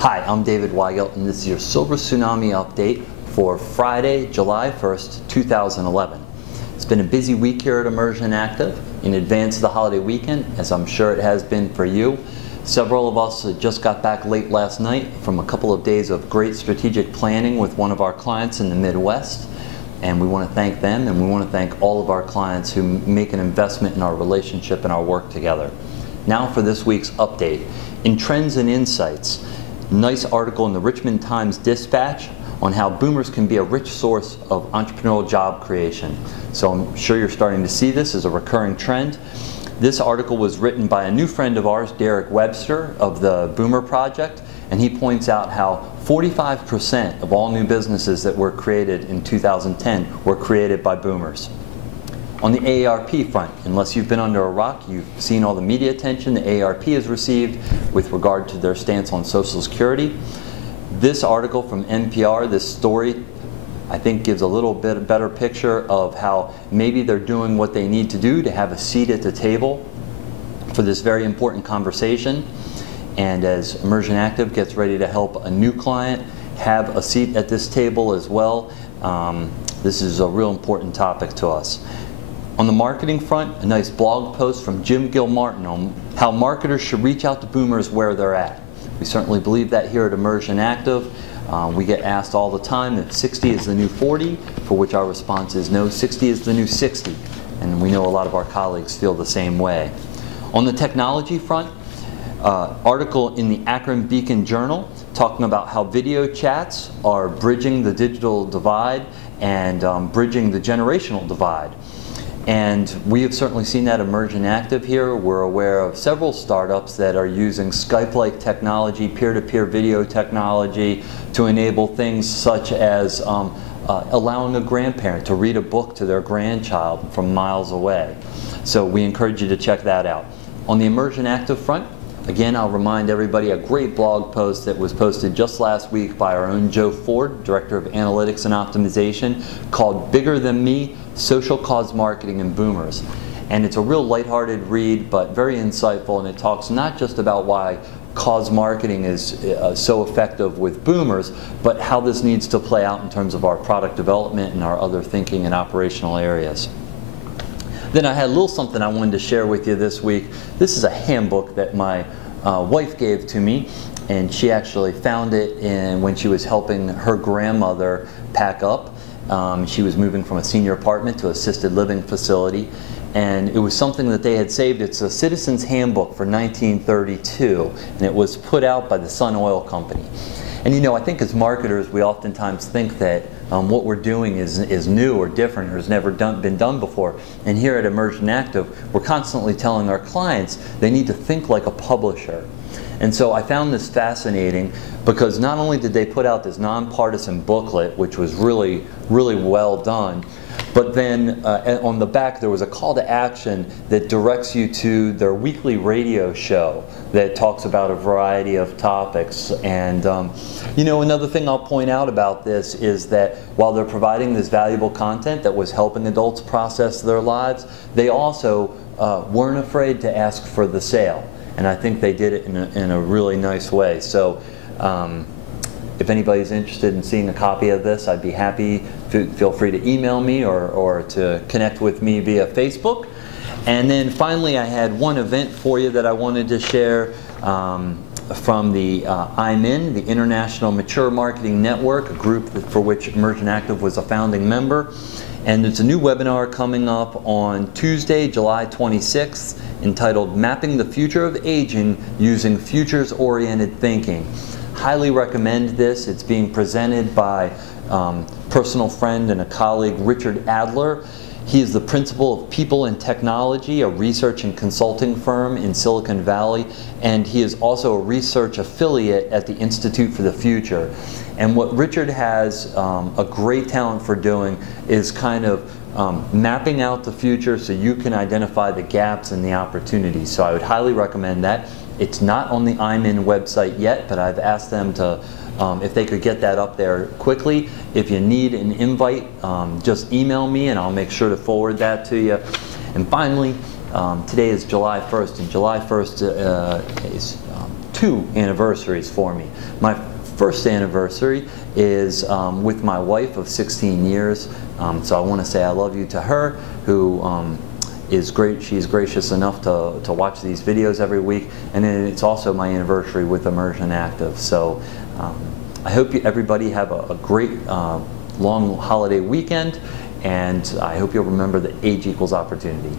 Hi, I'm David Weigelt, and this is your Silver Tsunami update for Friday, July 1st, 2011. It's been a busy week here at Immersion Active in advance of the holiday weekend, as I'm sure it has been for you. Several of us just got back late last night from a couple of days of great strategic planning with one of our clients in the Midwest. And we want to thank them, and we want to thank all of our clients who make an investment in our relationship and our work together. Now for this week's update. In Trends and Insights, nice article in the Richmond Times-Dispatch on how boomers can be a rich source of entrepreneurial job creation. So I'm sure you're starting to see this as a recurring trend. This article was written by a new friend of ours, Derek Webster of the Boomer Project, and he points out how 45% of all new businesses that were created in 2010 were created by boomers. On the AARP front, unless you've been under a rock, you've seen all the media attention the AARP has received with regard to their stance on Social Security. This article from NPR, this story, I think gives a little bit better picture of how maybe they're doing what they need to do to have a seat at the table for this very important conversation. And as Immersion Active gets ready to help a new client have a seat at this table as well, this is a real important topic to us. On the marketing front, a nice blog post from Jim Gilmartin on how marketers should reach out to boomers where they're at. We certainly believe that here at Immersion Active. We get asked all the time if 60 is the new 40, for which our response is no, 60 is the new 60. And we know a lot of our colleagues feel the same way. On the technology front, article in the Akron Beacon Journal talking about how video chats are bridging the digital divide and bridging the generational divide. And we have certainly seen that Immersion Active here. We're aware of several startups that are using Skype-like technology, peer-to-peer video technology to enable things such as allowing a grandparent to read a book to their grandchild from miles away. So we encourage you to check that out. On the Immersion Active front, again, I'll remind everybody a great blog post that was posted just last week by our own Joe Ford, Director of Analytics and Optimization, called Bigger Than Me, Social Cause Marketing and Boomers. And it's a real lighthearted read, but very insightful, and it talks not just about why cause marketing is so effective with boomers, but how this needs to play out in terms of our product development and our other thinking and operational areas. Then I had a little something I wanted to share with you this week. This is a handbook that my wife gave to me, and she actually found it when she was helping her grandmother pack up. She was moving from a senior apartment to an assisted living facility, and it was something that they had saved. It's a Citizen's Handbook for 1932, and it was put out by the Sun Oil Company. And you know, I think as marketers, we oftentimes think that what we're doing is new or different or has never been done before. And here at Immersion Active, we're constantly telling our clients they need to think like a publisher. And so I found this fascinating because not only did they put out this nonpartisan booklet, which was really, really well done, but then on the back there was a call to action that directs you to their weekly radio show that talks about a variety of topics. And you know, another thing I'll point out about this is that while they're providing this valuable content that was helping adults process their lives, they also weren't afraid to ask for the sale. And I think they did it in a really nice way. So if anybody's interested in seeing a copy of this, I'd be happy. Feel free to email me or to connect with me via Facebook. And then finally, I had one event for you that I wanted to share from the IMIN, the International Mature Marketing Network, a group for which Immersion Active was a founding member. And there's a new webinar coming up on Tuesday, July 26th, entitled Mapping the Future of Aging Using Futures-Oriented Thinking. Highly recommend this. It's being presented by personal friend and a colleague, Richard Adler. He is the principal of People and Technology, a research and consulting firm in Silicon Valley, and he is also a research affiliate at the Institute for the Future. And what Richard has a great talent for doing is kind of mapping out the future so you can identify the gaps and the opportunities. So I would highly recommend that. It's not on the IMIN website yet, but I've asked them to if they could get that up there quickly. If you need an invite, just email me and I'll make sure to forward that to you. And finally, today is July 1st, and July 1st is two anniversaries for me. My first anniversary is with my wife of 16 years. So I want to say I love you to her, who is great. She's gracious enough to watch these videos every week. And then it's also my anniversary with Immersion Active. So I hope everybody have a great long holiday weekend, and I hope you'll remember that age equals opportunity.